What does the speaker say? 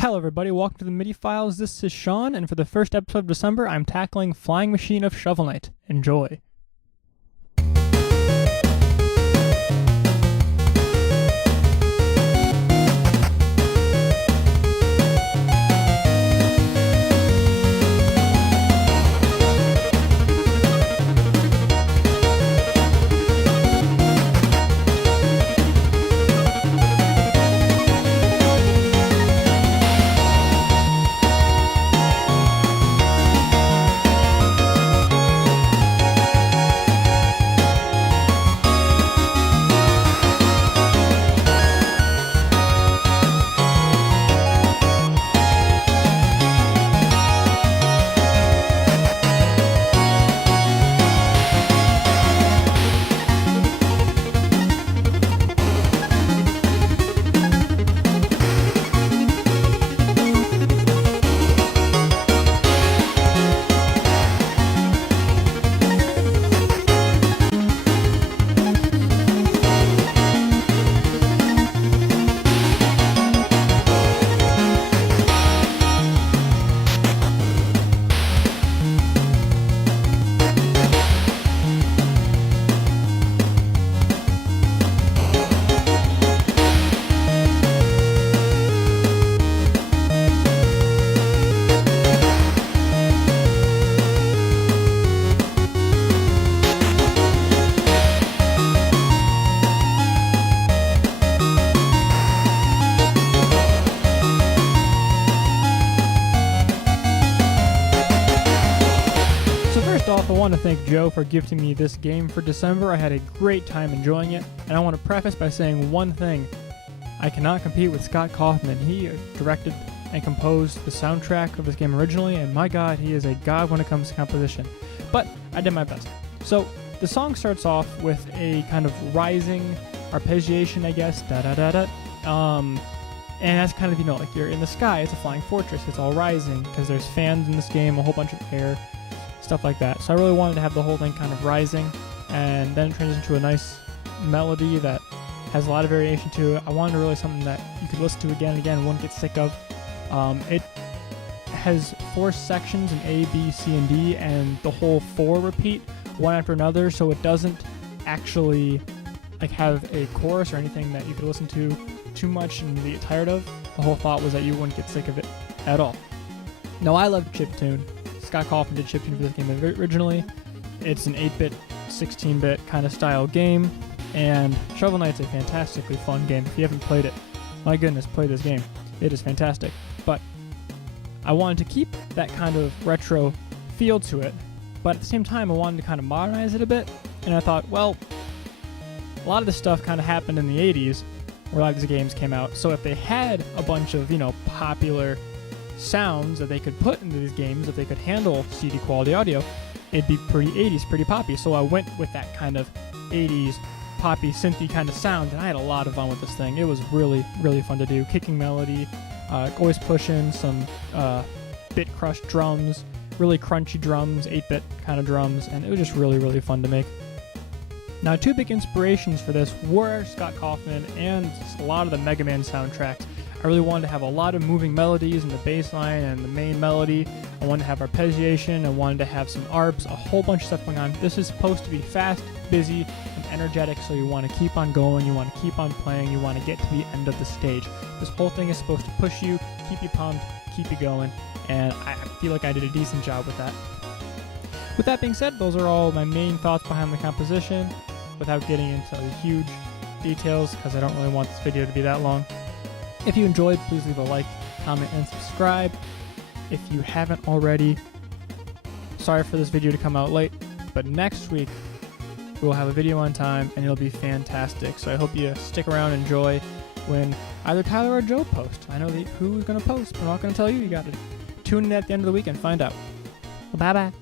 Hello everybody, welcome to the MIDI Files. This is Sean, and for the first episode of December, I'm tackling Flying Machine of Shovel Knight. Enjoy. Off, I want to thank Joe for gifting me this game for December. I had a great time enjoying it, and I want to preface by saying one thing. I cannot compete with Scott Kaufman. He directed and composed the soundtrack of this game originally, and my god, he is a god when it comes to composition. But I did my best. So the song starts off with a kind of rising arpeggiation, I guess, da-da-da-da. And that's kind of, like you're in the sky, it's a flying fortress, it's all rising, because there's fans in this game, a whole bunch of air, stuff like that. So I really wanted to have the whole thing kind of rising, and then it transitions to a nice melody that has a lot of variation to it. I wanted really something that you could listen to again and again and wouldn't get sick of. It has 4 sections in A, B, C, and D, and the whole 4 repeat one after another, so it doesn't actually have a chorus or anything that you could listen to too much and get tired of. The whole thought was that you wouldn't get sick of it at all. Now, I love chiptune. Scott Kaufman did chiptune for this game originally. It's an 8-bit, 16-bit kind of style game, and Shovel Knight's a fantastically fun game. If you haven't played it, my goodness, play this game. It is fantastic. But I wanted to keep that kind of retro feel to it, but at the same time I wanted to kind of modernize it a bit, and I thought, well, a lot of this stuff kind of happened in the 80s, where a lot of these games came out, so if they had a bunch of, popular sounds that they could put into these games, if they could handle CD quality audio, it'd be pretty 80s, pretty poppy. So I went with that kind of 80s poppy synthy kind of sound, and I had a lot of fun with this thing. It was really, really fun to do. Kicking melody, always pushing some bit crushed drums, really crunchy drums, 8-bit kind of drums, and it was just really, really fun to make. Now, 2 big inspirations for this were Scott Kaufman and a lot of the Mega Man soundtracks. I really wanted to have a lot of moving melodies in the bass line and the main melody. I wanted to have arpeggiation. I wanted to have some arps, a whole bunch of stuff going on. This is supposed to be fast, busy, and energetic, so you want to keep on going, you want to keep on playing, you want to get to the end of the stage. This whole thing is supposed to push you, keep you pumped, keep you going, and I feel like I did a decent job with that. With that being said, those are all my main thoughts behind the composition, without getting into the huge details, because I don't really want this video to be that long. If you enjoyed, please leave a like, comment, and subscribe. If you haven't already, sorry for this video to come out late, but next week we'll have a video on time and it'll be fantastic. So I hope you stick around and enjoy when either Tyler or Joe post. I know who's going to post, but I'm not going to tell you. You got to tune in at the end of the week and find out. Well, bye-bye.